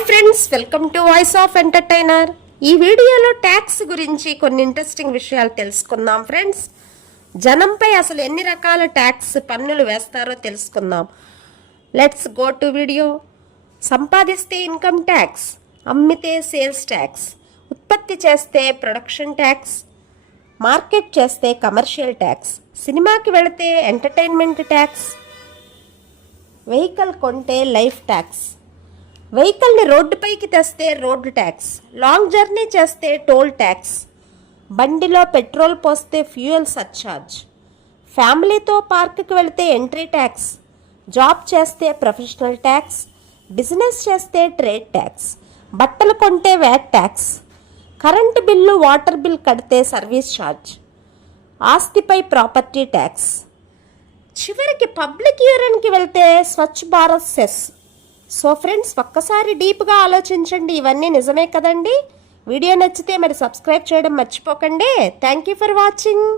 Hi friends, welcome to voice of entertainer. ఈ వీడియోలో tax గురించి కొన్ని ఇంట్రెస్టింగ్ విషయాలు తెలుసుకుందాం ఫ్రెండ్స్. జనంపై అసలు ఎన్ని రకాల ట్యాక్స్ పన్నులు వేస్తారో తెలుసుకుందాం. Let's go to video. సంపాదిస్తే ఇన్కమ్ ట్యాక్స్, అమ్మితే సేల్స్ ట్యాక్స్, ఉత్పత్తి చేస్తే ప్రొడక్షన్ ట్యాక్స్, మార్కెట్ చేస్తే కమర్షియల్ ట్యాక్స్, సినిమాకి వెళితే ఎంటర్టైన్మెంట్ ట్యాక్స్, వెహికల్ కొంటే లైఫ్ ట్యాక్స్, వెహికల్ని రోడ్డుపైకి తెస్తే రోడ్డు ట్యాక్స్, లాంగ్ జర్నీ చేస్తే టోల్ ట్యాక్స్, బండిలో పెట్రోల్ పోస్తే ఫ్యూయల్ సర్ఛార్జ్, ఫ్యామిలీతో పార్కుకి వెళితే ఎంట్రీ ట్యాక్స్, జాబ్ చేస్తే ప్రొఫెషనల్ ట్యాక్స్, బిజినెస్ చేస్తే ట్రేడ్ ట్యాక్స్, బట్టలు కొంటే VAT tax, current bill water bill కడితే సర్వీస్ ఛార్జ్, ఆస్తిపై ప్రాపర్టీ ట్యాక్స్, చివరికి పబ్లిక్ యూరిన్కి వెళ్తే Swachh Bharat cess. So friends, ఒక్కసారి డీప్గా ఆలోచించండి, ఇవన్నీ నిజమే కదండి. వీడియో నచ్చితే మరి సబ్స్క్రైబ్ చేయడం మర్చిపోకండి. Thank you for watching.